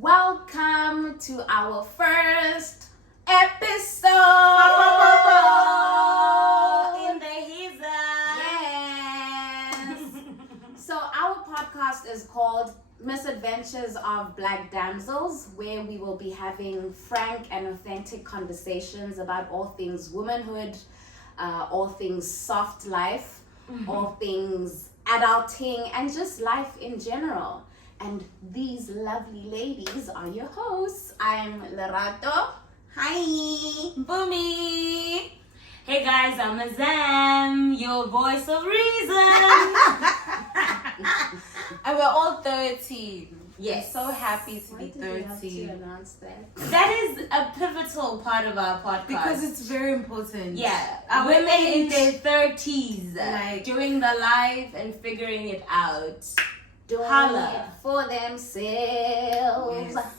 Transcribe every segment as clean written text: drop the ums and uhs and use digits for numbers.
Welcome to our first episode in the heathen. Yes. So our podcast is called MISADVENTURES of Black Damsels, where we will be having frank and authentic conversations about all things womanhood, all things soft life, all things adulting, and just life in general. And these lovely ladies are your hosts. I'm Lerato. Hi. Boomy. Hey guys, I'm Azam, your voice of reason. And we're all 13. Yes. So happy to Why be did you have 13. to announce that? That is a pivotal part of our podcast. Because it's very important. yeah, Our women in age, their 30s, like- doing the life and figuring it out. Doing Holla. it for themselves. Yes.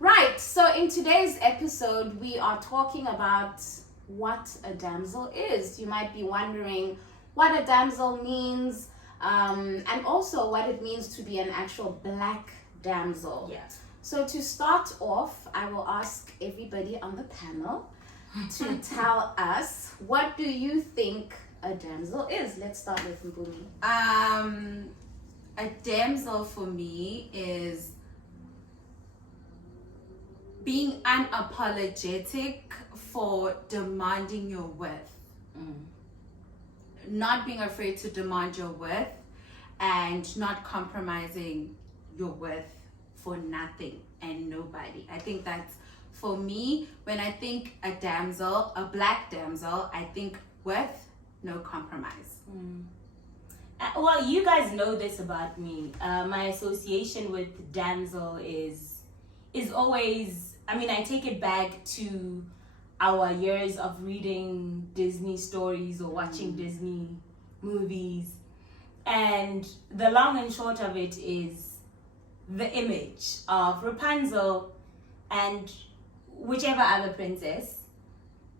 Right, so in today's episode, we are talking about what a damsel is. You might be wondering what a damsel means, and also what it means to be an actual black damsel. Yeah. So to start off, I will ask everybody on the panel to tell us, what do you think a damsel is? Let's start with Mbumi. A damsel for me is being unapologetic for demanding your worth. Not being afraid to demand your worth and not compromising your worth for nothing and nobody. I think that's, for me, when I think a damsel, a black damsel, I think worth, no compromise. Well, you guys know this about me. My association with damsel is always, I take it back to our years of reading Disney stories or watching Disney movies. And the long and short of it is the image of Rapunzel and whichever other princess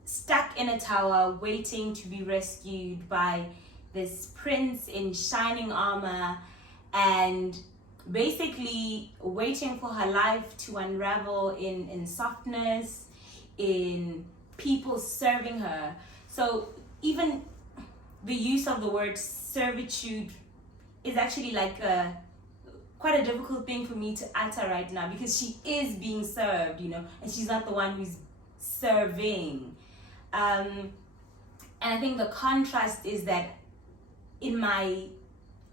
stuck in a tower waiting to be rescued by this prince in shining armor and basically waiting for her life to unravel in softness, in people serving her. So even the use of the word servitude is actually like quite a difficult thing for me to utter right now, because she is being served, and she's not the one who's serving. And I think the contrast is that in my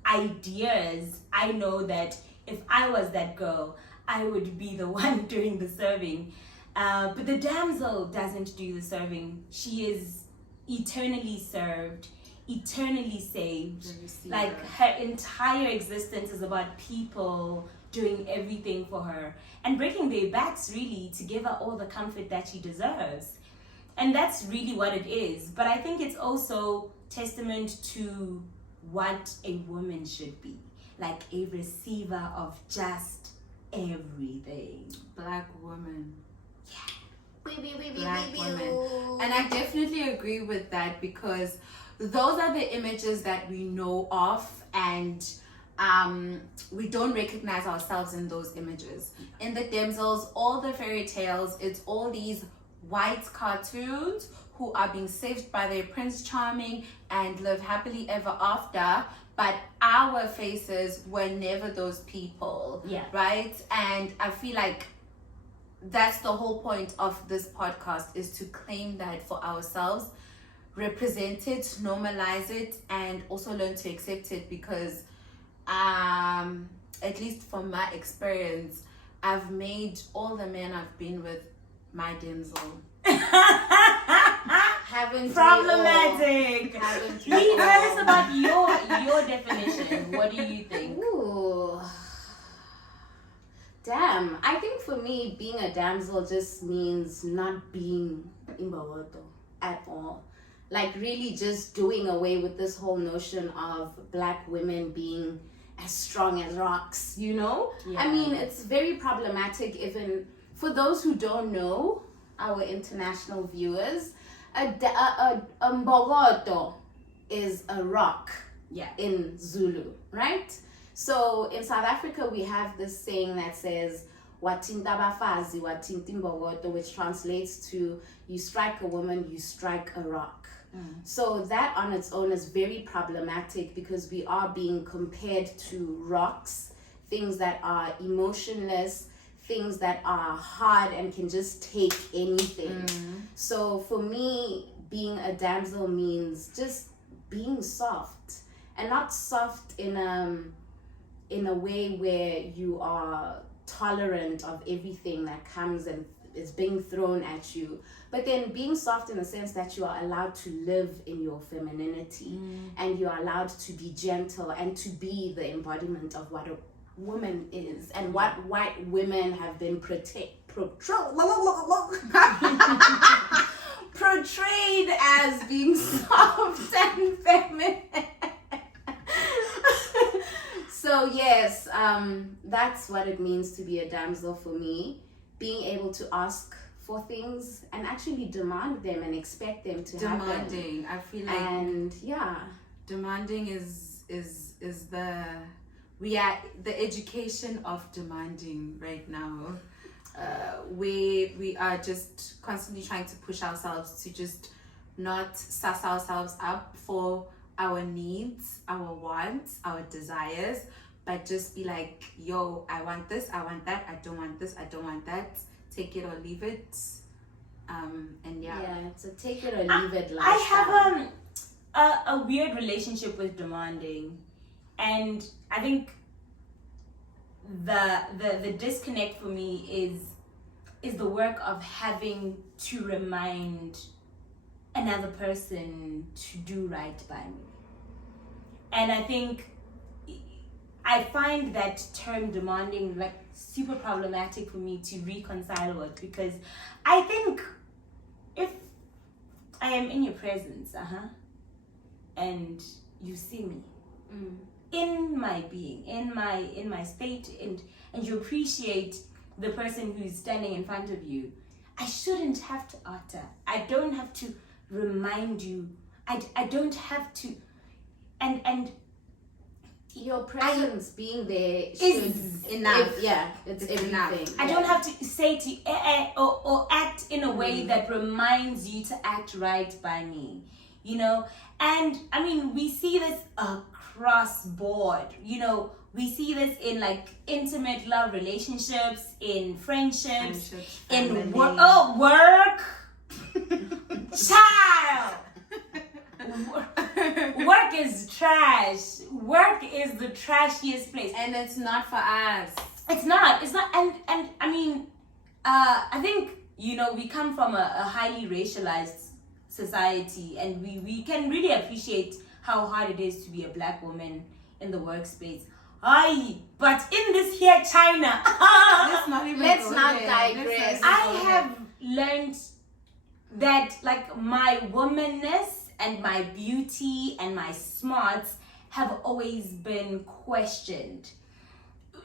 ideas, I know that if I was that girl, I would be the one doing the serving. But the damsel doesn't do the serving. She is eternally served, eternally saved. Like, her entire existence is about people doing everything for her and breaking their backs, really, to give her all the comfort that she deserves. And that's really what it is. But I think it's also testament to what a woman should be, like a receiver of just everything. Black woman. Black Black women. And I definitely agree with that, because those are the images that we know of, and we don't recognize ourselves in those images. In the damsels, all the fairy tales, it's all these white cartoons who are being saved by their Prince Charming and live happily ever after, but our faces were never those people. Yeah. Right? And I feel like that's the whole point of this podcast, is to claim that for ourselves, represent it, normalize it, and also learn to accept it, because at least from my experience, I've made all the men I've been with my damsel. Haven't Problematic. we all? Haven't we Leave all? us about your definition. What do you think? Ooh. Damn. I think for me, being a damsel just means not being imbokodo at all. Like, really just doing away with this whole notion of black women being as strong as rocks, Yeah. I mean, it's very problematic, even for those who don't know, our international viewers. A Mbokodo is a rock in Zulu, right? So in South Africa, we have this saying that says, wathinta abafazi, wathinta imbokodo, which translates to you strike a woman, you strike a rock. So that on its own is very problematic because we are being compared to rocks, things that are emotionless, things that are hard and can just take anything. So for me, being a damsel means just being soft, and not soft in a way where you are tolerant of everything that comes and is being thrown at you, but then being soft in the sense that you are allowed to live in your femininity and you are allowed to be gentle and to be the embodiment of what a woman is and what white women have been portrayed as being soft and feminine. So yes, that's what it means to be a damsel for me. Being able to ask for things and actually demand them and expect them to happen. Demanding, I feel like, and demanding is we are the education of demanding right now. We are just constantly trying to push ourselves to just not suss ourselves up for our needs, our wants, our desires, but just be like, yo, I want this, I want that, I don't want this, I don't want that, take it or leave it. It's a take it or leave it lifestyle. I have a weird relationship with demanding, and I think the disconnect for me is the work of having to remind another person to do right by me. And I think I find that term demanding like super problematic for me to reconcile with, because I think if I am in your presence, and you see me in my being, in my state, and you appreciate the person who is standing in front of you, I shouldn't have to utter. I don't have to remind you. I don't have to, and your presence being there is enough. It's everything. I don't have to say to you or act in a way that reminds you to act right by me, you know. And I mean, we see this across board, you know. We see this in like intimate love relationships, in friendships, in work. Child. Work is trash. Work is the trashiest place, and it's not for us. It's not. And I mean, I think, you know, we come from a highly racialized society, and we can really appreciate how hard it is to be a black woman in the workspace. But in this here China, let's not digress. I have learned that like my womanness and my beauty and my smarts have always been questioned.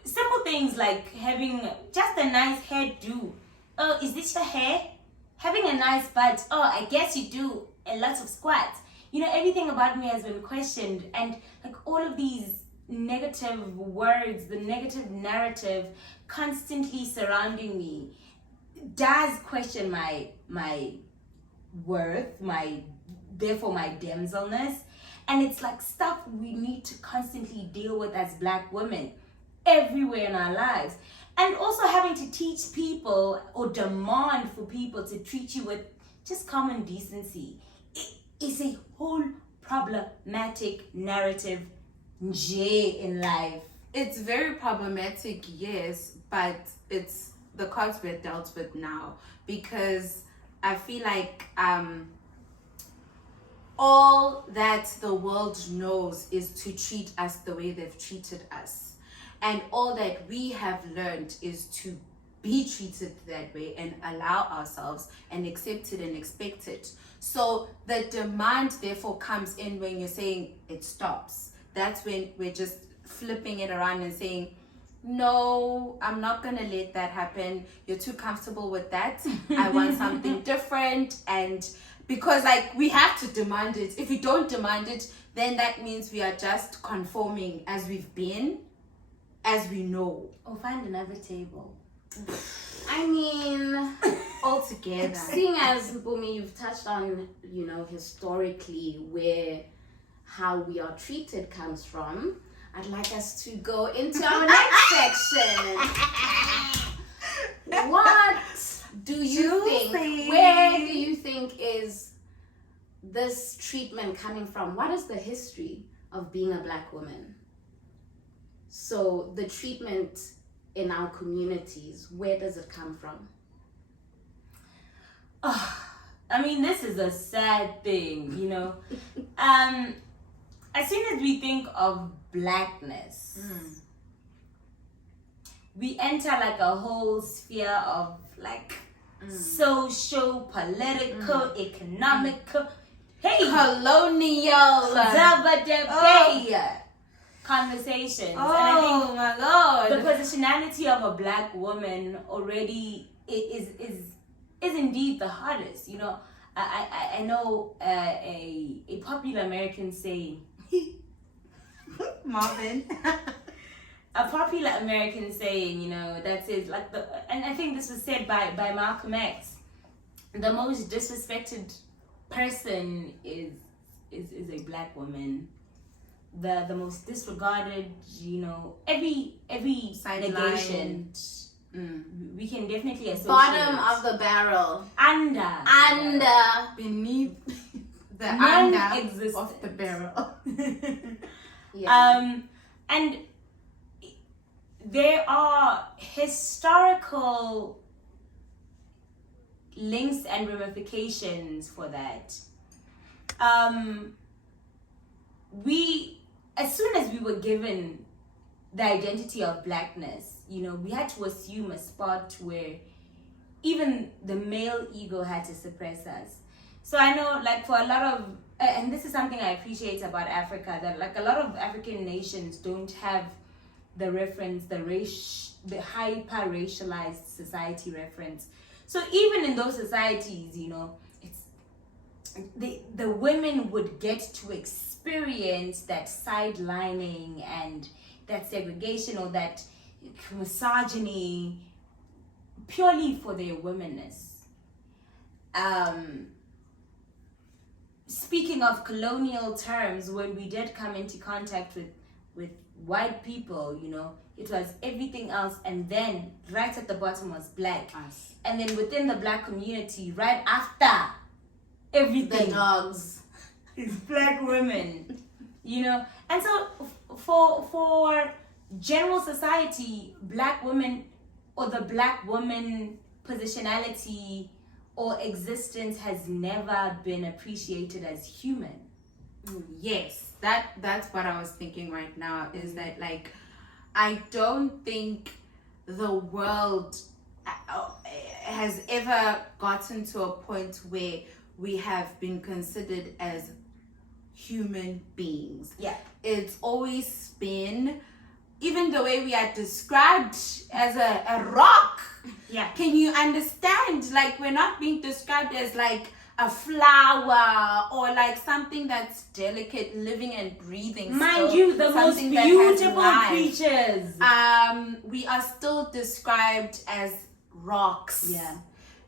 Simple things like having just a nice hairdo. Oh, is this your hair? Having a nice butt. Oh, I guess you do a lot of squats. You know, everything about me has been questioned, and like all of these negative words, the negative narrative constantly surrounding me does question my worth, therefore my damselness. And it's like stuff we need to constantly deal with as black women everywhere in our lives. And also having to teach people or demand for people to treat you with just common decency. It is a whole problematic narrative in life. It's very problematic, yes, but it's the cards we're dealt with now, because I feel like all that the world knows is to treat us the way they've treated us, and all that we have learned is to be treated that way and allow ourselves and accept it and expect it. So the demand therefore comes in when you're saying it stops. That's when we're just flipping it around and saying, no, I'm not gonna let that happen. You're too comfortable with that. I want something different. And because like we have to demand it. If we don't demand it, then that means we are just conforming as we've been, as we know. Or find another table. I mean, altogether. seeing as Mpumi, you've touched on, historically how we are treated comes from, I'd like us to go into our next section. What do you think? Where do you think is this treatment coming from? What is the history of being a Black woman? So the treatment in our communities, where does it come from? I mean, this is a sad thing, As soon as we think of Blackness, we enter like a whole sphere of like social, political, economical, colonial conversations. Oh, and I think my God. the positionality of a Black woman already is indeed the hardest. I know a popular American saying. Marvin. A popular American saying, that says and I think this was said by Malcolm X. The most disrespected person is a Black woman. The most disregarded, every negation. We can definitely associate. Bottom of the barrel. Under. Beneath the Non-existent. of the barrel. Yeah. And there are historical links and ramifications for that. As soon as we were given the identity of Blackness, we had to assume a spot where even the male ego had to suppress us. So I know, for a lot of, and this is something I appreciate about Africa, that a lot of African nations don't have the reference, the hyper-racialized society reference. So even in those societies, it's the women would get to experience that sidelining and that segregation or that misogyny purely for their womanness. Speaking of colonial terms, when we did come into contact with white people, it was everything else, and then right at the bottom was Black. Us. And then within the Black community, right after everything, the dogs is Black women. And so for general society, Black women or the Black woman positionality or existence has never been appreciated as human. Yes, that's what I was thinking right now, is that I don't think the world has ever gotten to a point where we have been considered as human beings. Yeah. It's always been, even the way we are described as a rock. Yeah. Can you understand? We're not being described as a flower or something that's delicate, living and breathing. Mind you, the most beautiful creatures. We are still described as rocks. Yeah.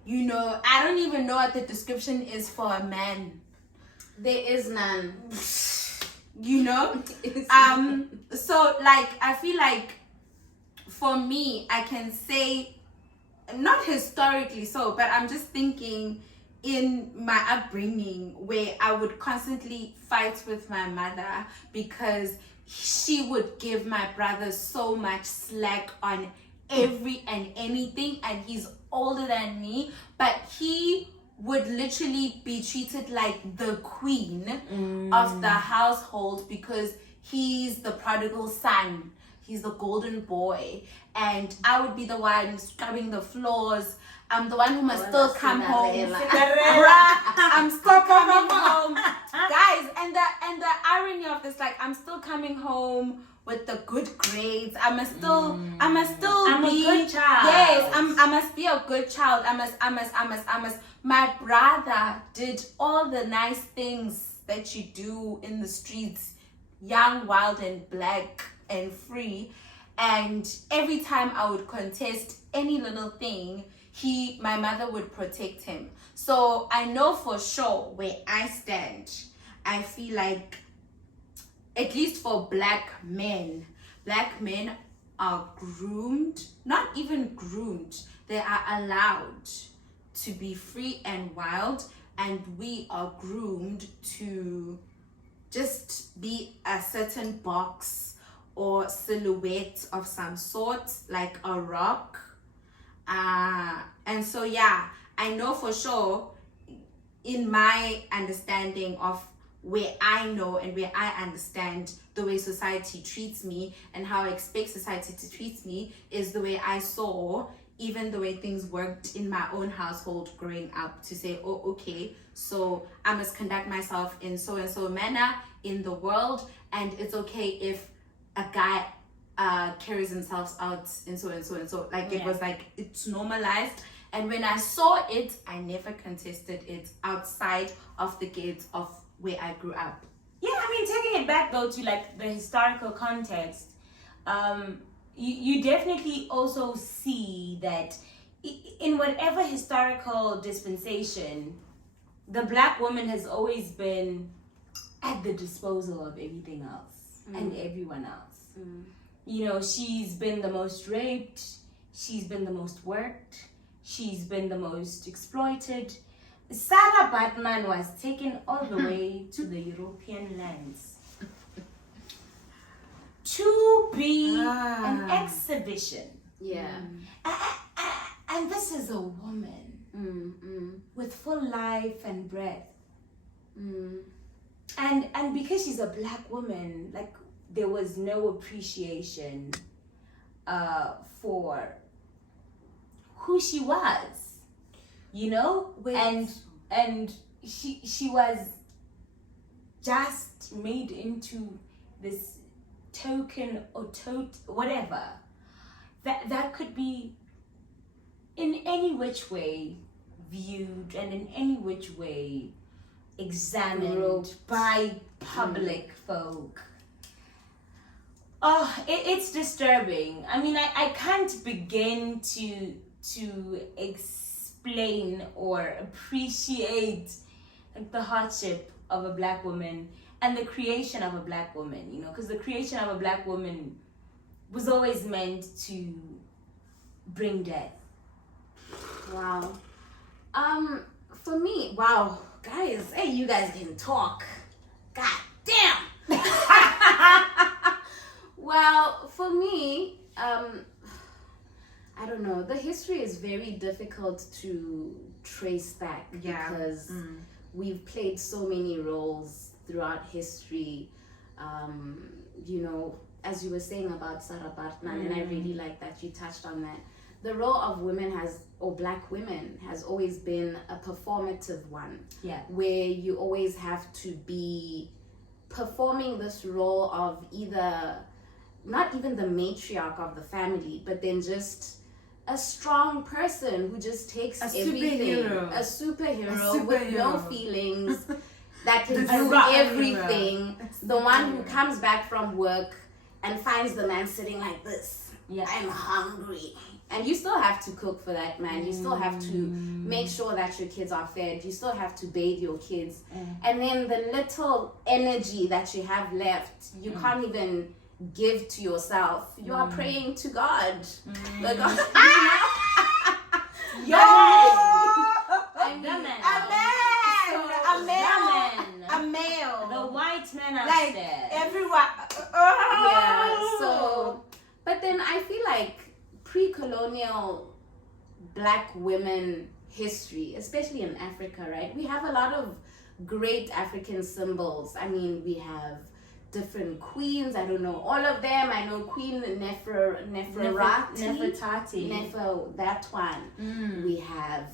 I don't even know what the description is for a man. there is none. So I feel for me, I can say, not historically so, but I'm just thinking in my upbringing where I would constantly fight with my mother because she would give my brother so much slack on every and anything, and he's older than me, but he would literally be treated like the queen of the household because he's the prodigal son. He's the golden boy, and I would be the one scrubbing the floors. I'm the one who must still come home. I'm still coming home, guys. And the irony of this, I'm still coming home with the good grades. I must still I'm be a good child. Yes, I must be a good child. I must. My brother did all the nice things that you do in the streets, young, wild, and black and free, And every time I would contest any little thing, my mother would protect him. So I know for sure where I stand. I feel like, at least for black men are groomed, not even groomed, they are allowed to be free and wild, and we are groomed to just be a certain box or silhouette of some sort, like a rock. And so yeah, I know for sure, in my understanding of where I know and where I understand the way society treats me and how I expect society to treat me, is the way I saw even the way things worked in my own household growing up, to say, oh, okay, so I must conduct myself in so and so manner in the world, and it's okay if a guy carries himself out in so and so and so. Like, it was like, it's normalized. And when I saw it, I never contested it outside of the gates of where I grew up. Yeah, I mean, taking it back though to like the historical context, you definitely also see that in whatever historical dispensation, the black woman has always been at the disposal of everything else and everyone else. You know, she's been the most raped, she's been the most worked, she's been the most exploited. Sarah Batman was taken all the way to the European lands to be an exhibition. Yeah. And this is a woman with full life and breath. And because she's a black woman, like, there was no appreciation for who she was, you know? And she was just made into this token or whatever that could be in any which way viewed and in any which way examined by public folk. Oh, it's disturbing. I mean, I can't begin to explain or appreciate like the hardship of a black woman and the creation of a black woman, you know, because the creation of a black woman was always meant to bring death. Wow. For me, wow, guys, hey, you guys didn't talk. God damn. Well, for me, I don't know. The history is very difficult to trace back because we've played so many roles throughout history. You know, as you were saying about Sarah Batman, and I really like that you touched on that. The role of women or black women has always been a performative one. Yeah. Where you always have to be performing this role of either, not even the matriarch of the family, but then just a strong person who just takes everything. A superhero with no feelings, that can do everything. The one who comes back from work and finds the man sitting like this. Yeah. I'm hungry. And you still have to cook for that man. You still have to make sure that your kids are fed. You still have to bathe your kids. And then the little energy that you have left, you can't even give to yourself. You are praying to God. The God. A male. The white men are like there. Everyone. Yeah. So, but then I feel like pre-colonial black women history, especially in Africa, right? We have a lot of great African symbols. I mean, we have different queens. I don't know all of them. I know Queen Nefertiti. That one. We have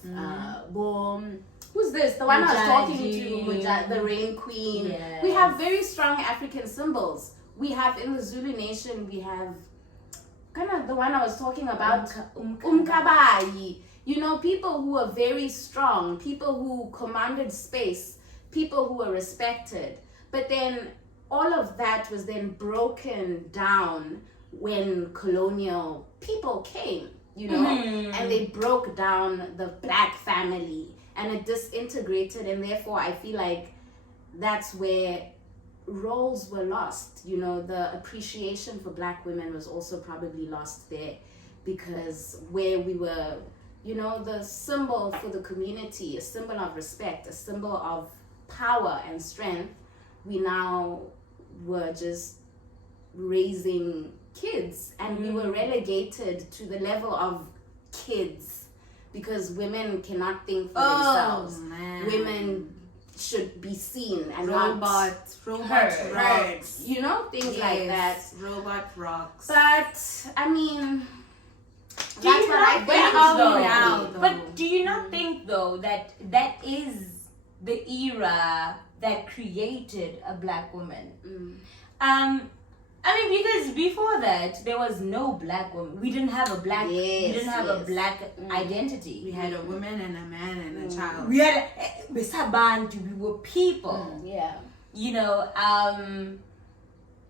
who's this? The one I was talking to, the Rain Queen. Yes. We have very strong African symbols. We have in the Zulu nation, we have kind of the one I was talking about, Umkabayi. You know, people who are very strong, people who commanded space, people who were respected. But then all of that was then broken down when colonial people came, you know, and they broke down the black family and it disintegrated, and therefore I feel like that's where roles were lost. You know, the appreciation for black women was also probably lost there, because where we were, you know, the symbol for the community, a symbol of respect, a symbol of power and strength, we now were just raising kids, and we were relegated to the level of kids because women cannot think for themselves. Man. Women should be seen and Robot not rocks. you know, things like that. Robot rocks. But I mean, that's Do you what not I think think though? now, though. But do you not think though that that is the era that created a black woman? I mean, because before that there was no black woman. We didn't have a black. we didn't have a black identity. We had a woman and a man and a child. We had Abantu. We were people. Yeah. You know. And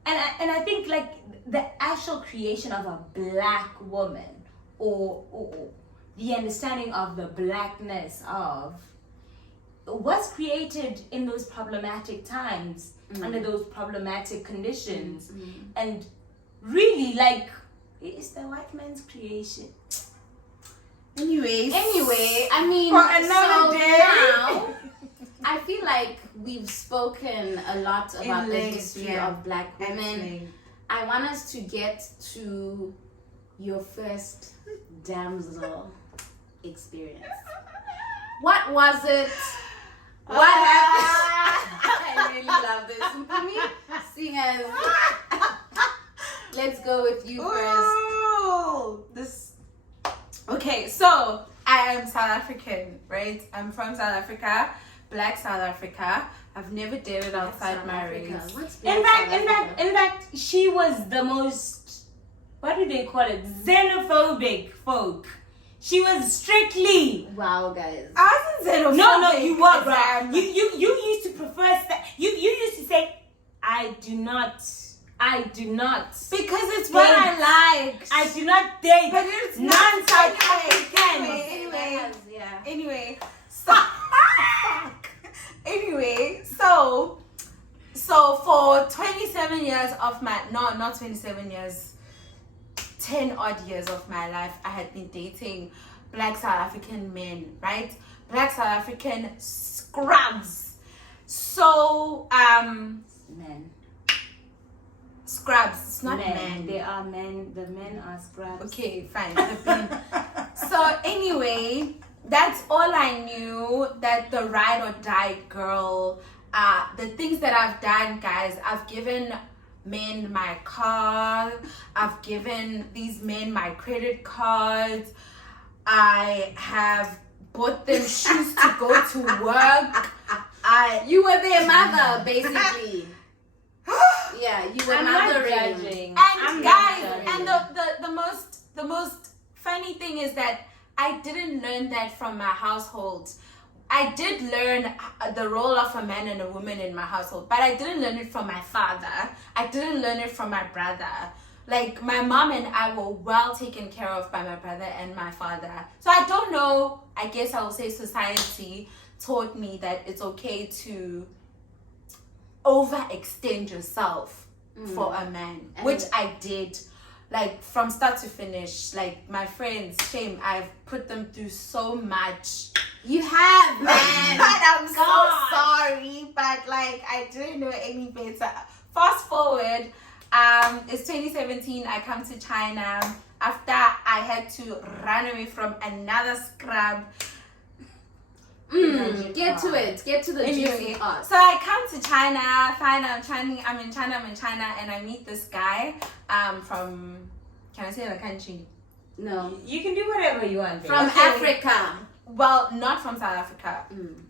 I think like the actual creation of a black woman, or the understanding of the blackness of, was created in those problematic times, under those problematic conditions, and really like it's the white man's creation. Anyway, I mean, for another so day. now, I feel like we've spoken a lot about the history of black women. I want us to get to your first damsel experience. What was it? What happened? I really love this. For me, seeing as let's go with you first. Oh, this. Okay, so I am South African, right? I'm from South Africa, Black South Africa. I've never dated outside my race. In fact, she was the most, what do they call it, xenophobic folk. She was strictly. Wow, guys. I wasn't xenophobic. No, you were, bro. You used to prefer that. You used to say, I do not. Because it's what I like. I do not date. But it's non-South African. Anyway, so for 27 years of my, no, not 27 years, 10 odd years of my life, I had been dating Black South African men, right? Black South African scrubs. So, Men. scrubs, it's not Men. men. They are men. The men are scrubs. Okay, fine. So anyway, that's all I knew, that the ride or die girl, the things that I've done, guys, I've given men my car, I've given these men my credit cards, I have bought them shoes to go to work. You were their mother, basically. Yeah, you were I'm not mothering. judging. And guys, and the most funny thing is that I didn't learn that from my household. I did learn the role of a man and a woman in my household, but I didn't learn it from my father. I didn't learn it from my brother. Like, my mom and I were well taken care of by my brother and my father. So I don't know, I guess I will say society taught me that it's okay to overextend yourself for a man, which I did, like, from start to finish. Like, my friends, shame, I've put them through so much. You have, man. But I'm so sorry, but like, I didn't know any better. Fast forward, it's 2017, I come to China after I had to run away from another scrub. Get to it. Get to the juicy part. So I come to China, I'm in China, and I meet this guy from, can I say the country? No. You can do whatever you want. From Africa. Well, not from South Africa.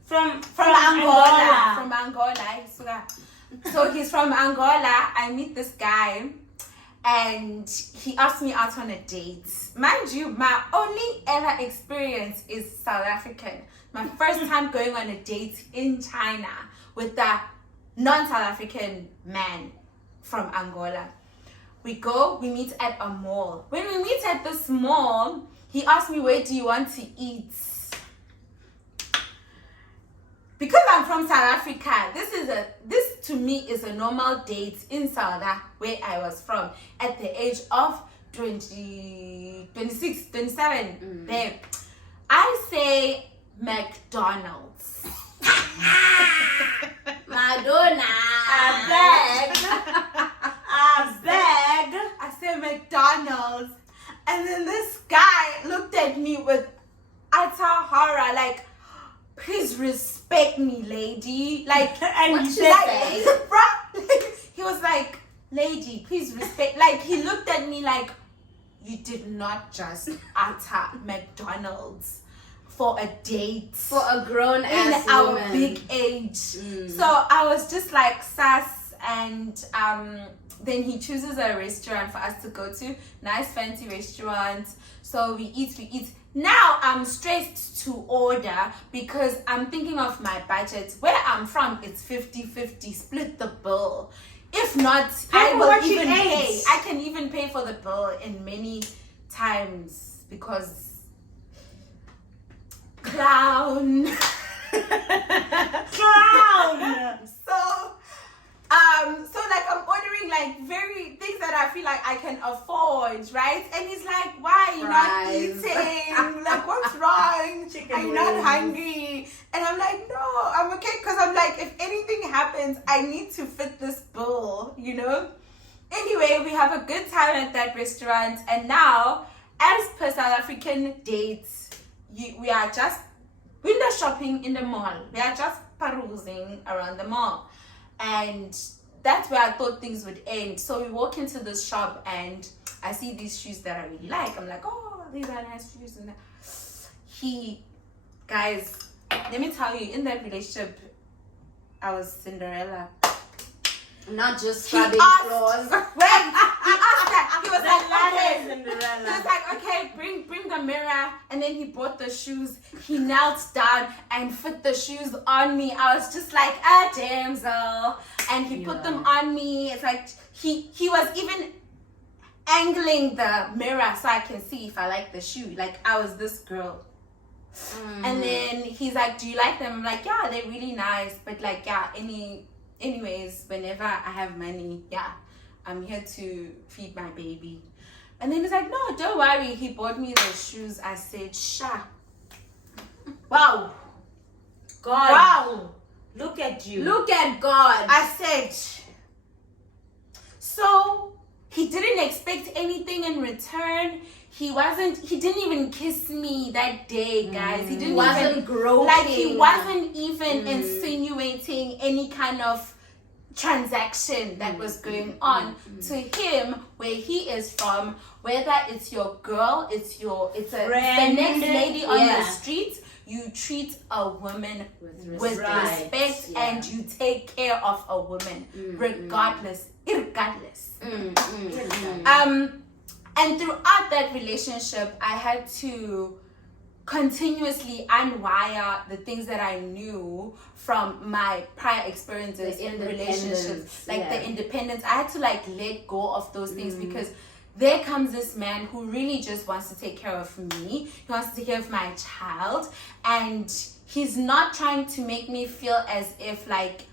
From Angola. From Angola. So he's from Angola. I meet this guy and he asked me out on a date. Mind you, my only ever experience is South African. My first time going on a date in China with a non-South African man from Angola. we meet at a mall. When we meet at this mall, he asked me, where do you want to eat? Because I'm from South Africa, this to me is a normal date in South Africa, where I was from, at the age of 26, 27. There. I say McDonald's. Madonna. I beg. I say McDonald's. And then this guy looked at me with utter horror, like, please respect me, lady. Like, And what you you said like, bro? He was like, lady, please respect. Like, he looked at me like, you did not just utter McDonald's for a date. For a grown ass in our woman. big age. So I was just like sass, and then he chooses a restaurant for us to go to. Nice fancy restaurant. So we eat. Now I'm stressed to order because I'm thinking of my budget. Where I'm from, it's 50-50, split the bill. If not, I will even pay. I can even pay for the bill in many times because clown. So like I'm ordering like very things that I feel like I can afford, right? And he's like, why are you not eating? Like, what's wrong? Are you not hungry? And I'm like, no, I'm okay, because I'm like, if anything happens, I need to fit this bill, you know? Anyway, we have a good time at that restaurant, and now, as per South African dates, we are just window shopping in the mall. We are just perusing around the mall. And that's where I thought things would end. So we walk into this shop and I see these shoes that I really like. I'm like, oh, these are nice shoes. And guys, let me tell you, in that relationship, I was Cinderella. Not just He scrubbing asked- floors. Wait, he asked that. He was like, okay. Cinderella. He was like, okay, bring the mirror. And then he brought the shoes. He knelt down and fit the shoes on me. I was just like, a damsel. And he put them on me. It's like, he was even angling the mirror so I can see if I like the shoe. Like, I was this girl. And then he's like, do you like them? I'm like, yeah, they're really nice. But like, yeah, anyways, whenever I have money, yeah, I'm here to feed my baby. And then he's like, no, don't worry. He bought me the shoes. I said, sha. Wow. God. Wow. Look at you. Look at God. I said, so he didn't expect anything in return. He didn't even kiss me that day, guys. He didn't wasn't groping. like, he wasn't even insinuating any kind of transaction that was going on. To him, where he is from, whether it's your girl, it's the next lady on the street, you treat a woman with respect and you take care of a woman regardless. And throughout that relationship, I had to continuously unwire the things that I knew from my prior experiences in relationships, like the independence. I had to like let go of those things because there comes this man who really just wants to take care of me. He wants to take care of my child, and he's not trying to make me feel as if like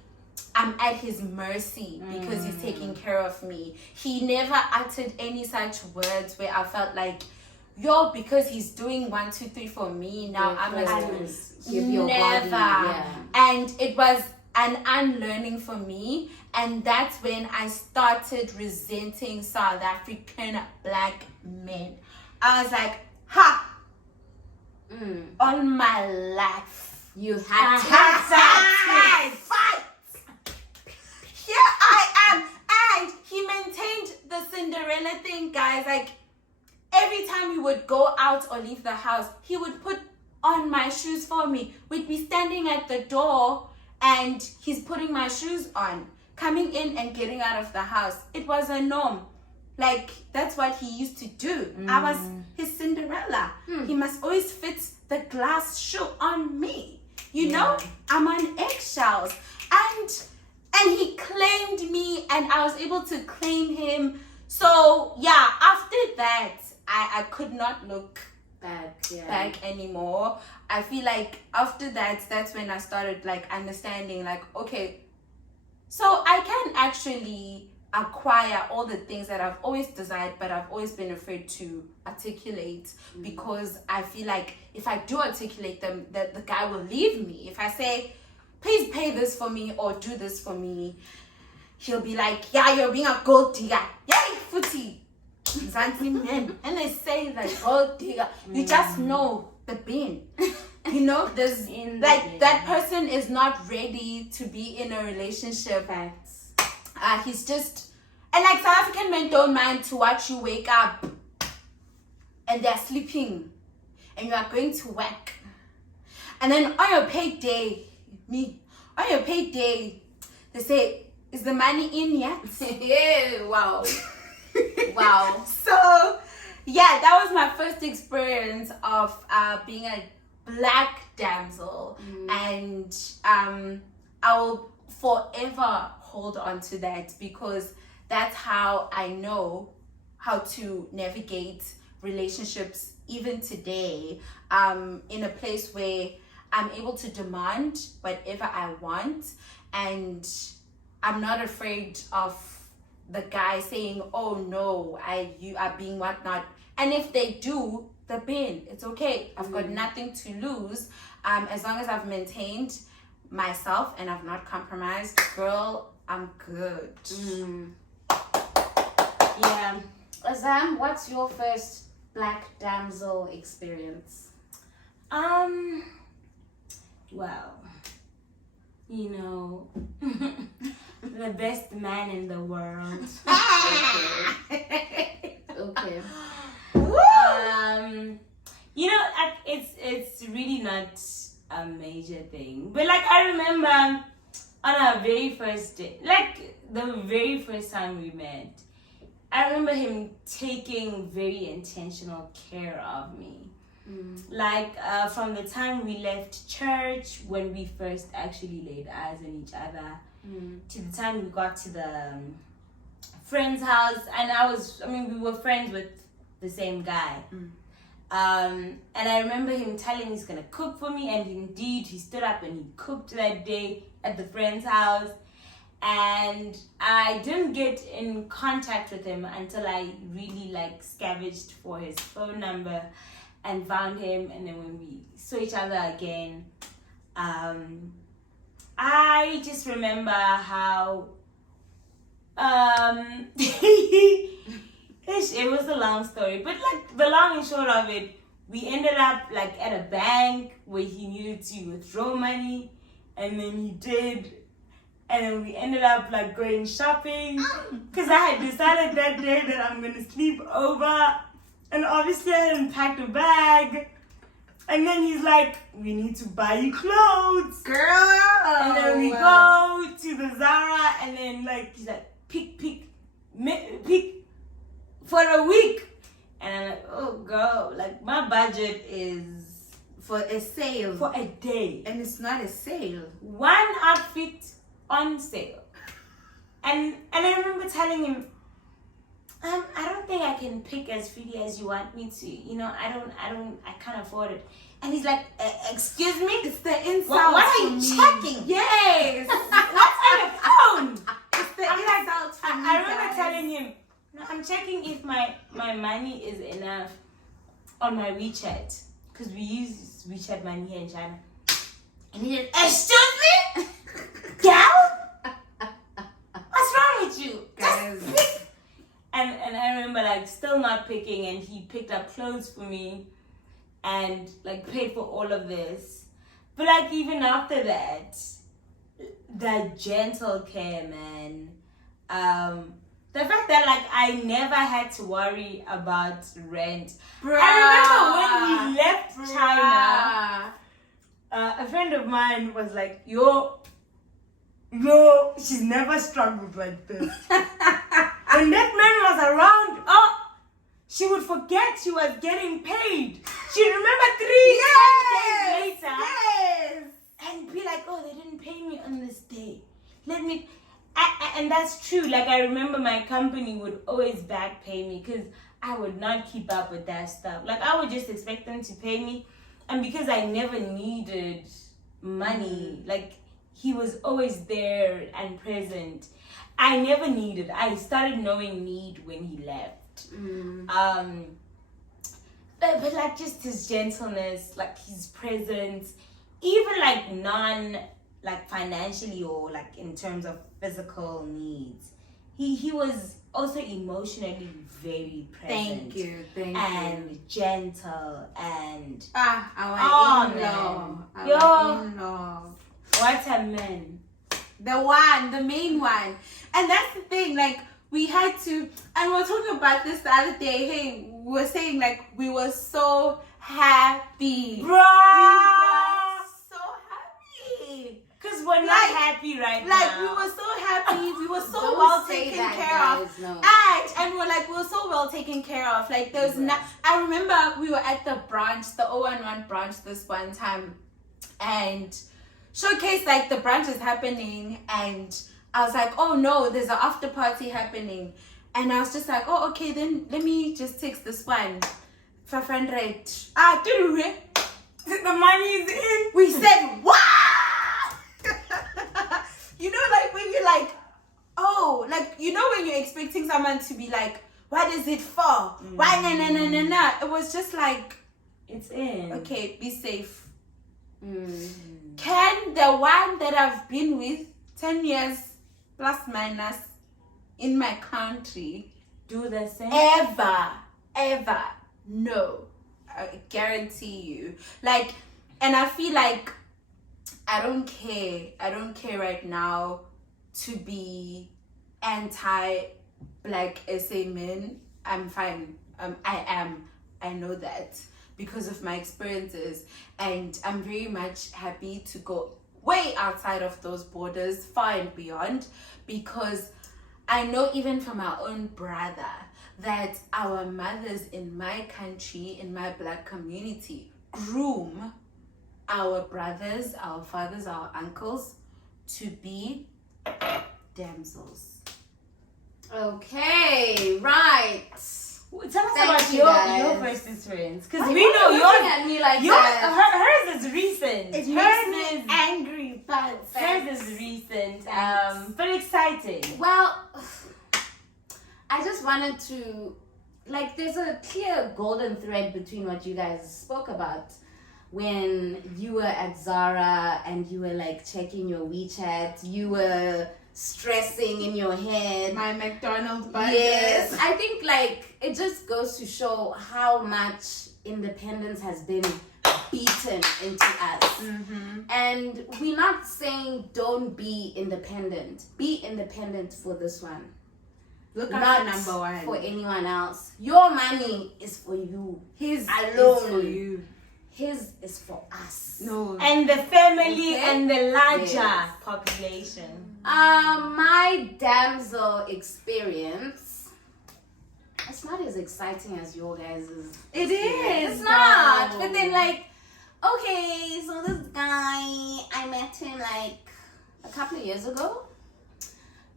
I'm at his mercy because he's taking care of me. He never uttered any such words where I felt like, yo, because he's doing 1, 2, 3 for me, now I must give your never. body. And it was an unlearning for me, and that's when I started resenting South African black men. I was like, ha! All my life, You had to fight. Here I am, and he maintained the Cinderella thing, guys. Like, every time we would go out or leave the house, he would put on my shoes for me. We'd be standing at the door and he's putting my shoes on, coming in and getting out of the house. It was a norm. Like, that's what he used to do. I was his Cinderella. He must always fit the glass shoe on me. You know, I'm on eggshells. And he claimed me, and I was able to claim him So yeah, after that, I could not look back anymore. I feel like after that, that's when I started like understanding, like, okay, so I can actually acquire all the things that I've always desired, but I've always been afraid to articulate, because I feel like if I do articulate them, that the guy will leave me. If I say, please pay this for me or do this for me, he'll be like, yeah, you're being a gold digger. Yay, footy. Men. And they say like gold digger. You just know the bin. You know, there's like that person is not ready to be in a relationship. He's just, and like South African men don't mind to watch you wake up and they're sleeping and you are going to work, and then on your payday, on your payday, they say, is the money in yet? Yeah, wow. Wow. So yeah, that was my first experience of being a black damsel, and I will forever hold on to that, because that's how I know how to navigate relationships even today, in a place where I'm able to demand whatever I want, and I'm not afraid of the guy saying, oh no, you are being whatnot. And if they do, the bin, it's okay. I've got nothing to lose, as long as I've maintained myself and I've not compromised. Girl, I'm good. Yeah. Azam, what's your first black damsel experience? Well, you know, the best man in the world. Okay. You know, it's really not a major thing, but like I remember on our very first day, like the very first time we met, I remember him taking very intentional care of me. Like from the time we left church, when we first actually laid eyes on each other, to the time we got to the friend's house, and we were friends with the same guy. And I remember him telling me he's gonna cook for me, and indeed he stood up and he cooked that day at the friend's house. And I didn't get in contact with him until I really like scavenged for his phone number and found him. And then when we saw each other again, I just remember how it was a long story, but like the long and short of it, we ended up like at a bank where he needed to withdraw money, and then he did, and then we ended up like going shopping, because I had decided that day that I'm gonna sleep over, and obviously I hadn't packed a bag. And then he's like, we need to buy you clothes, girl. And then we go to the Zara, and then like he's like, pick for a week. And I'm like, oh girl, like my budget is for a sale, for a day, and it's not a sale. One outfit on sale. And I remember telling him, I don't think I can pick as pretty as you want me to. You know, I can't afford it. And he's like, excuse me? It's the insult. What are you checking? Yes. What's on your phone? It's the insult for me, I remember guys. telling him, no, I'm checking if my money is enough on my WeChat. Because we use WeChat money here in China. And he said, excuse me? Girl? What's wrong with you? Guys. Just pick. And I remember like still not picking, and he picked up clothes for me and like paid for all of this. But like even after that, the gentle care, man. The fact that like I never had to worry about rent. Bruh. I remember when we left China, a friend of mine was like, yo, she's never struggled like this. When that man was around, she would forget she was getting paid. She'd remember 3 days later. Yes. And be like, oh, they didn't pay me on this day. Let me... And that's true. Like, I remember my company would always back pay me because I would not keep up with that stuff. Like, I would just expect them to pay me. And because I never needed money, like, he was always there and present. I never needed. I started knowing need when he left. But like, just his gentleness, like his presence, even like like financially or like in terms of physical needs, he was also emotionally very present. Thank you. And gentle and Our in-law. What a man. The main one. And that's the thing, like, we had to, and we were talking about this the other day. Hey, we were saying, like, we were so happy. Bro! We were so happy. Because we're not happy right now. Like, we were so happy. We were so Don't well say taken that, care guys, of. no. And we were so well taken care of. Like, there was I remember we were at the branch, the 011 branch this one time. And showcase, like, the brunch is happening, and I was like, oh no, there's an after party happening. And I was just like, oh, okay, then let me just text this one. 500. The money is in. We said, what? You know, like, when you're like, oh, like, you know, when you're expecting someone to be like, what is it for? Why? No. It was just like, it's in. Okay, be safe. Can the one that I've been with 10 years plus minus in my country do the same? Ever? No. I guarantee you. Like, and I feel like I don't care right now to be anti-black SA men. I'm fine. I am. I know that because of my experiences, and I'm very much happy to go way outside of those borders, far and beyond, because I know even from our own brother that our mothers in my country, in my black community, groom our brothers, our fathers, our uncles to be damsels. Okay, right. Tell us Thank about you, your guys. first experience, because Why we are know you looking at me like that? hers is recent. It hers makes me is angry, but hers is recent, but exciting. Well, I just wanted to, like, there's a clear golden thread between what you guys spoke about when you were at Zara and you were like checking your WeChat, you were stressing in your head. my McDonald's budget. Yes, I think like it just goes to show how much independence has been beaten into us. And we're not saying don't be independent. Be independent for this one. Look Not at number one. for anyone else. Your money is for you. His alone. is for you. His is for us. No. And the family Okay. and the larger Yes. population. My damsel experience, it's not as exciting as your guys' It is. It's not. though. But then like, okay, so this guy, I met him like a couple of years ago.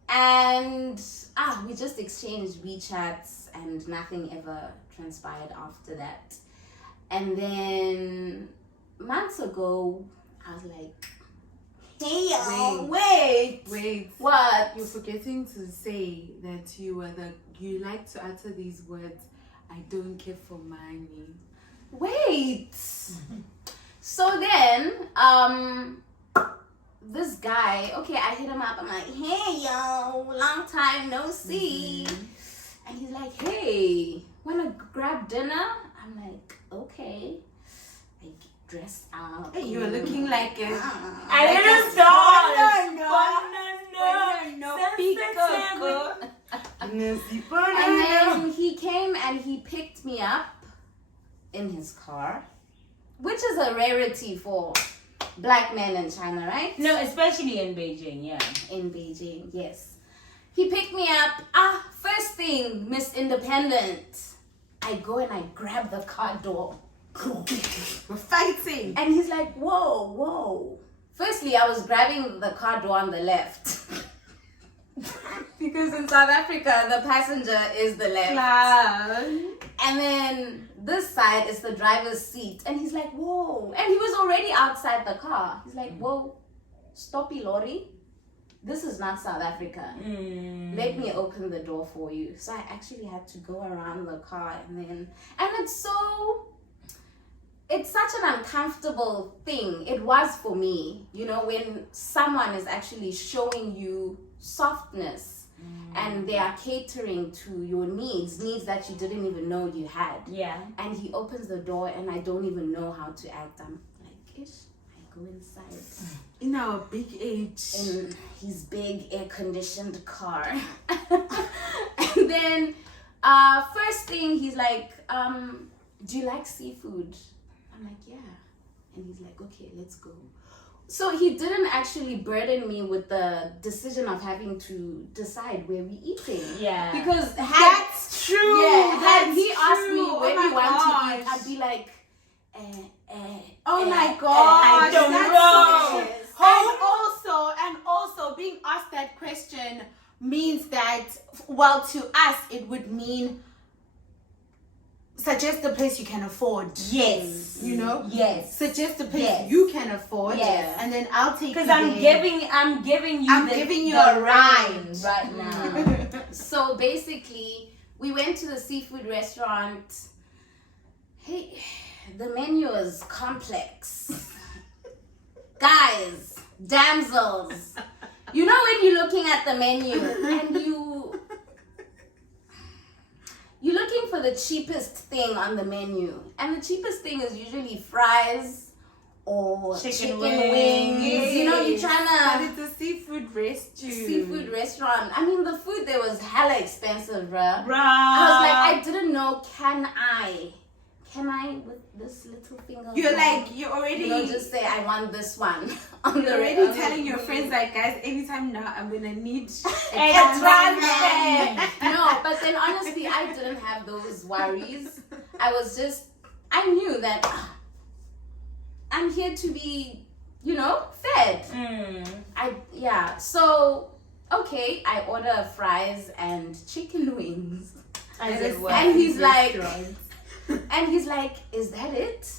And we just exchanged WeChats and nothing ever transpired after that. And then months ago, I was like, hey y'all, wait. What? You're forgetting to say that you like to utter these words. I don't care for money. Wait. So then, this guy, okay, I hit him up. I'm like, hey yo, long time no see. And he's like, hey, wanna grab dinner? I'm like, okay. I get dressed up. Hey, you're looking like a little doll. And then he came and he picked me up in his car, which is a rarity for black men in China, right? No, especially in Beijing, yeah. In Beijing, yes. He picked me up. First thing, Miss Independent. I go and I grab the car door. We're fighting. And he's like, whoa. Firstly, I was grabbing the car door on the left. Because in South Africa, the passenger is the left. And then this side is the driver's seat. And he's like, whoa. And he was already outside the car. He's like, whoa, stoppy lorry. This is not South Africa. Let me open the door for you. So I actually had to go around the car and it's such an uncomfortable thing. It was for me, you know, when someone is actually showing you softness and they are catering to your needs that you didn't even know you had. Yeah. And he opens the door and I don't even know how to act. I'm like, ish, I go inside. In our big age. In his big air-conditioned car. And then first thing he's like, do you like seafood? I'm like, yeah. And he's like, okay, let's go. So he didn't actually burden me with the decision of having to decide where we're eating. Yeah. Because that's true. Yeah, had he That's asked me true. where do you want to eat, gosh. I'd be like, Oh my gosh. I don't that's know. so And also being asked that question means that, well, to us, it would mean suggest the place you can afford. Yes. You know? Yes. Suggest the place Yes. you can afford. Yes. And then I'll take you Because there. I'm giving you a ride right now. So basically, we went to the seafood restaurant. Hey, the menu is complex. Guys, damsels. You know when you're looking at the menu and you're looking for the cheapest thing on the menu. And the cheapest thing is usually fries or chicken wings. You know, you're trying But to... it's a seafood restaurant. Seafood restaurant. I mean, the food there was hella expensive, bruh. Bruh. I was like, I didn't know, can I with this little finger? You're already... You know, just say, I want this one. On You're the already telling your friends, like, guys, anytime now I'm gonna need a transfer. No, but then honestly, I didn't have those worries. I knew that I'm here to be, you know, fed. So, okay, I order fries and chicken wings. And he's like, is that it?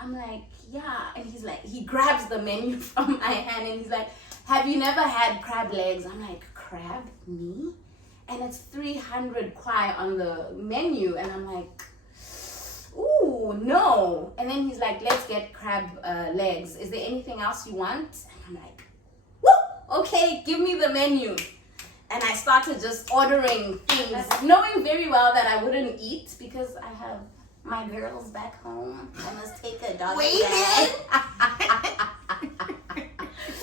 I'm like, yeah. And he's like, he grabs the menu from my hand and he's like, have you never had crab legs? I'm like, crab? Me? And it's 300 kwai on the menu. And I'm like, ooh, no. And then he's like, let's get crab legs. Is there anything else you want? And I'm like, woo, okay, give me the menu. And I started just ordering things, knowing very well that I wouldn't eat because I have my girls back home. I must take a dog.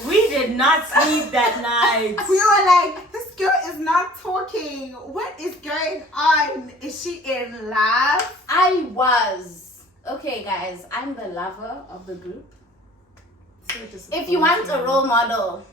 We did not sleep that night. We were like, this girl is not talking. What is going on? Is she in love? I was. Okay, guys, I'm the lover of the group. If you want a role model,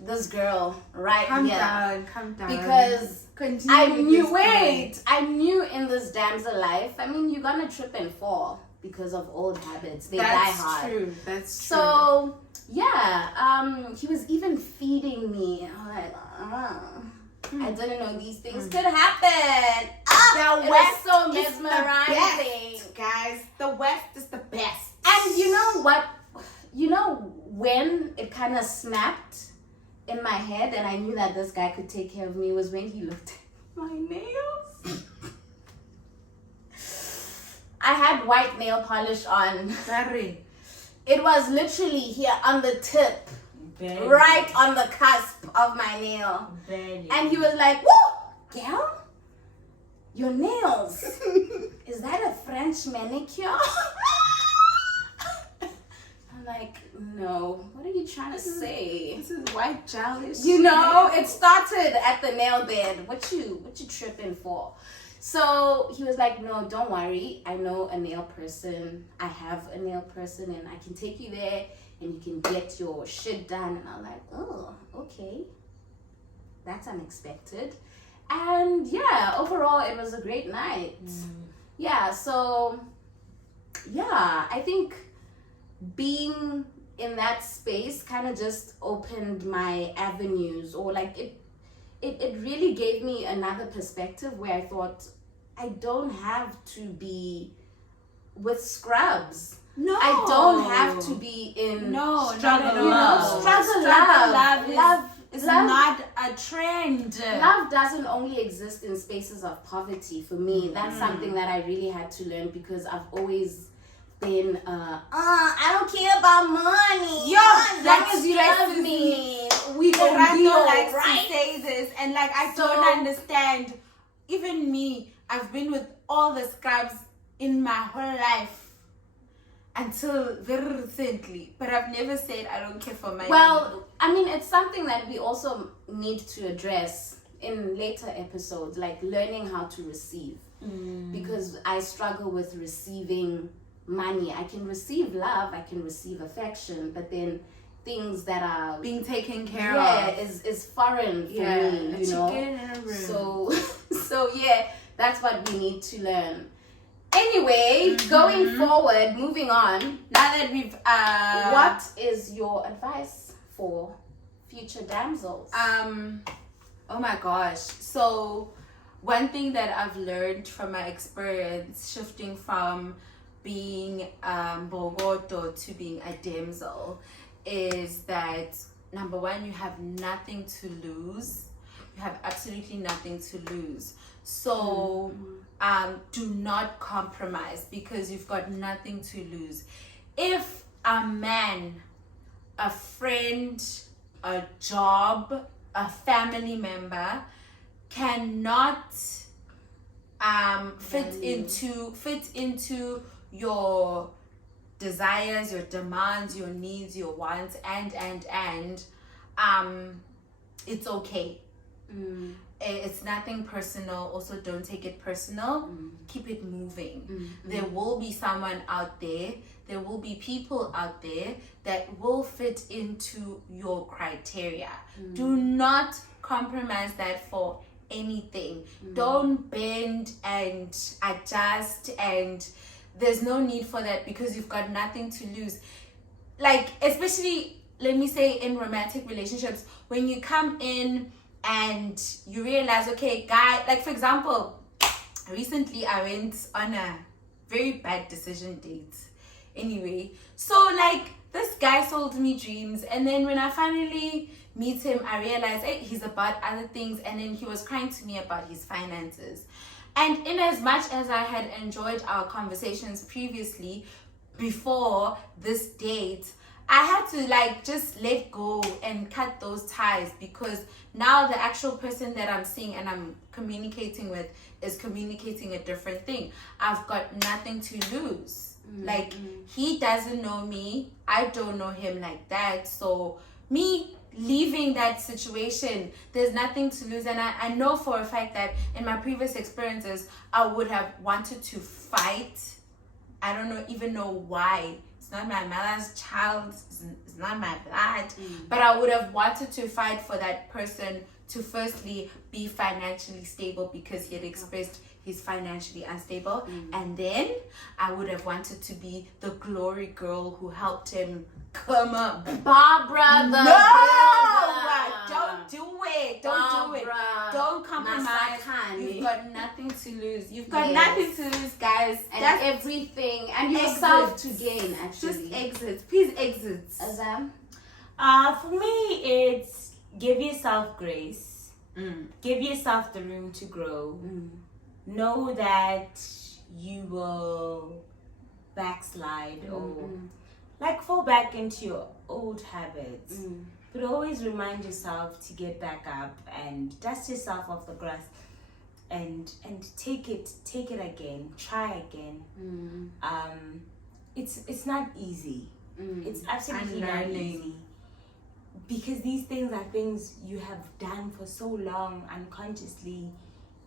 this girl right here. Calm down. Because continue I with knew, your story. I knew in this damsel life, I mean, you're gonna trip and fall because of old habits. They die hard. That's true. So, yeah, he was even feeding me. I'm like, I didn't know these things could happen. The It West was so is the mesmerizing. best, guys. The West is the best. And you know what? You know when it kind of snapped in my head and I knew that this guy could take care of me was when he looked at my nails. I had white nail polish on. Sorry. It was literally here on the tip, Barely. right on the cusp of my nail. Barely. And he was like, woo, girl, your nails. Is that a French manicure? I'm like, no, what are you trying to say? This is white childish. You know, it started at the nail bed. What you tripping for? So he was like, no, don't worry. I know a nail person. I have a nail person and I can take you there and you can get your shit done. And I'm like, oh, okay. That's unexpected. And yeah, overall, it was a great night. Yeah, so yeah, I think being in that space kind of just opened my avenues, or like it really gave me another perspective where I thought I don't have to be with scrubs. No, I don't have to be in struggle love. Struggle love is love- not a trend. Love doesn't only exist in spaces of poverty. For me, that's something that I really had to learn, because I've always been I don't care about money. As long as you love me, we gonna be likes alright. to say this, and like I don't understand. Even me, I've been with all the scrubs in my whole life until very recently, but I've never said I don't care for money. Well, I mean, it's something that we also need to address in later episodes, like learning how to receive. Because I struggle with receiving money. I can receive love, I can receive affection, but then things that are being taken care of is foreign for me, you know. So yeah, that's what we need to learn. Anyway, going forward, moving on. Now that we've What is your advice for future damsels? Oh my gosh. So one thing that I've learned from my experience shifting from being Mbokodo to being a damsel is that, number one, you have nothing to lose. You have absolutely nothing to lose. So do not compromise, because you've got nothing to lose. If a man, a friend, a job, a family member cannot fit into your desires, your demands, your needs, your wants, and it's okay. It's nothing personal. Also, don't take it personal. Keep it moving. There will be someone out there, there will be people out there that will fit into your criteria. Do not compromise that for anything. Don't bend and adjust, and there's no need for that, because you've got nothing to lose. Like, especially, let me say, in romantic relationships, when you come in and you realize, okay, guy, like for example, recently I went on a very bad decision date. Anyway, so like this guy sold me dreams, and then when I finally meet him, I realized, hey, he's about other things, and then he was crying to me about his finances. And in as much as I had enjoyed our conversations previously, before this date, I had to like just let go and cut those ties, because now the actual person that I'm seeing and I'm communicating with is communicating a different thing. I've got nothing to lose. Like, he doesn't know me, I don't know him like that. So me leaving that situation, there's nothing to lose. And I know for a fact that in my previous experiences, I would have wanted to fight. I don't even know why. It's not my mother's child, it's not my blood, but I would have wanted to fight for that person to firstly be financially stable, because he had expressed he's financially unstable, and then I would have wanted to be the glory girl who helped him come up. Barbra the No! Don't do it. Don't do it. Barbra. Don't compromise. Masakani. You've got nothing to lose. You've got nothing to lose, guys. And That's everything, and yourself to exit. gain, Just actually. exit. Please exit. Azam? For me, it's give yourself grace. Give yourself the room to grow. Know that you will backslide or like fall back into your old habits. But always remind yourself to get back up and dust yourself off the grass and take it again. Try again. It's not easy. It's absolutely not easy. Because these things are things you have done for so long unconsciously,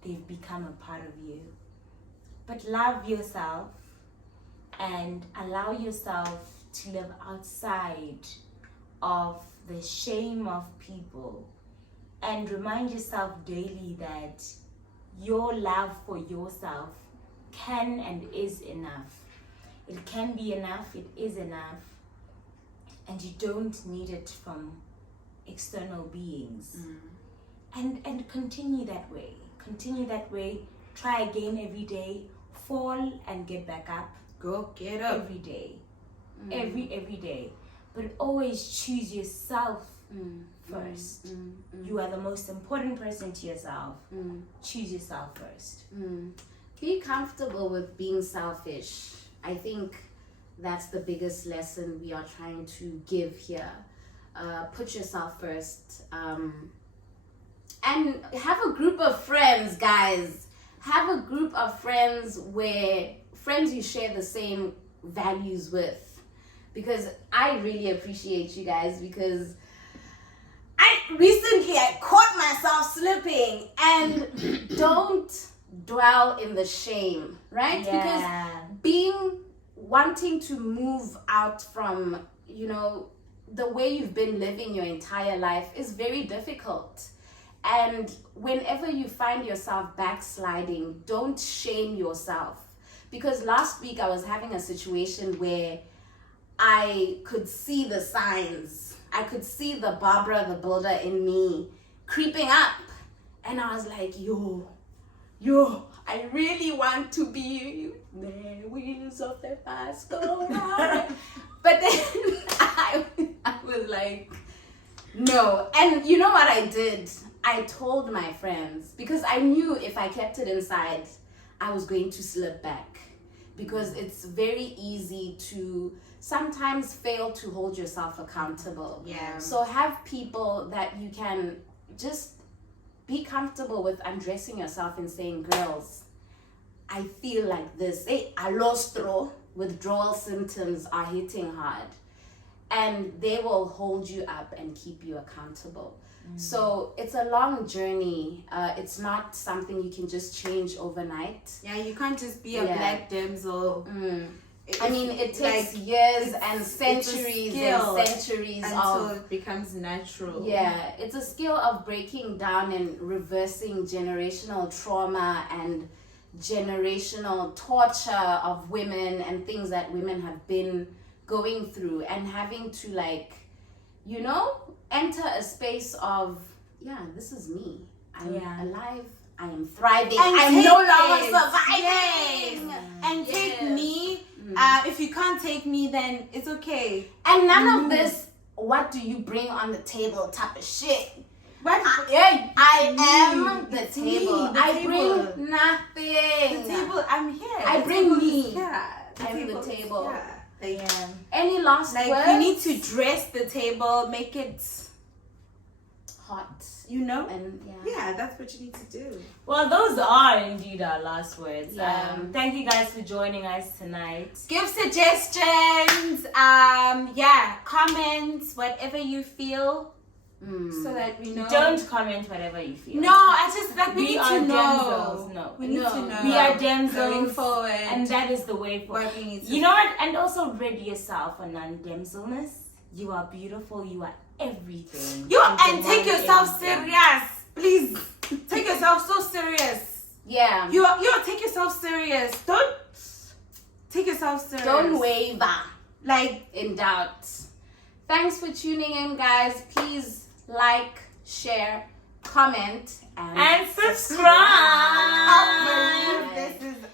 they've become a part of you. But love yourself and allow yourself to live outside of the shame of people, and remind yourself daily that your love for yourself can and is enough. It can be enough, it is enough. and you don't need it from external beings. And continue that way. Try again every day. Fall and get back up. Go get up. Every day. Every day. But always choose yourself first. You are the most important person to yourself. Choose yourself first. Be comfortable with being selfish. I think that's the biggest lesson we are trying to give here. Put yourself first. And have a group of friends, guys. Have a group of friends friends you share the same values with. Because I really appreciate you guys, because I recently caught myself slipping. And don't dwell in the shame, right? Yeah. Because wanting to move out from, the way you've been living your entire life is very difficult. And whenever you find yourself backsliding, don't shame yourself. Because last week I was having a situation where I could see the signs. I could see the Barbra the builder in me creeping up. And I was like, yo, I really want to be the wheels of the bus go round. But then I was like, no. And you know what I did? I told my friends, because I knew if I kept it inside, I was going to slip back. Because it's very easy to sometimes fail to hold yourself accountable. Yeah. So have people that you can just be comfortable with undressing yourself and saying, girls, I feel like this. Hey, Alostro, withdrawal symptoms are hitting hard. And they will hold you up and keep you accountable. So it's a long journey. It's not something you can just change overnight. Yeah, you can't just be a black damsel. It takes years and centuries and centuries until it becomes natural. Yeah, it's a skill of breaking down and reversing generational trauma and generational torture of women and things that women have been going through, and having to enter a space of, this is me. I'm alive. I am thriving. I'm no longer surviving. Yes. And take me. If you can't take me, then it's okay. And none of this, what do you bring on the table type of shit. I am the table. I bring nothing. The table, I'm here. I bring me. Yeah. I'm the table. Yeah. Any last words? You need to dress the table, make it hot. And that's what you need to do. Well, those are indeed our last words. Yeah. Thank you guys for joining us tonight. Give suggestions. Comments, whatever you feel, so that we know. Don't comment whatever you feel. No, I just we need are to know. Damsels. No, we need to know. We are damsels going forward, and that is the way forward. You know what? And also rid yourself of non-damselness. You are beautiful. You are everything. And take yourself serious, please. Take yourself so serious. Yeah. You take yourself serious. Don't take yourself serious. Don't waver. In doubt. Thanks for tuning in, guys. Please like, share, comment, and subscribe. I believe this is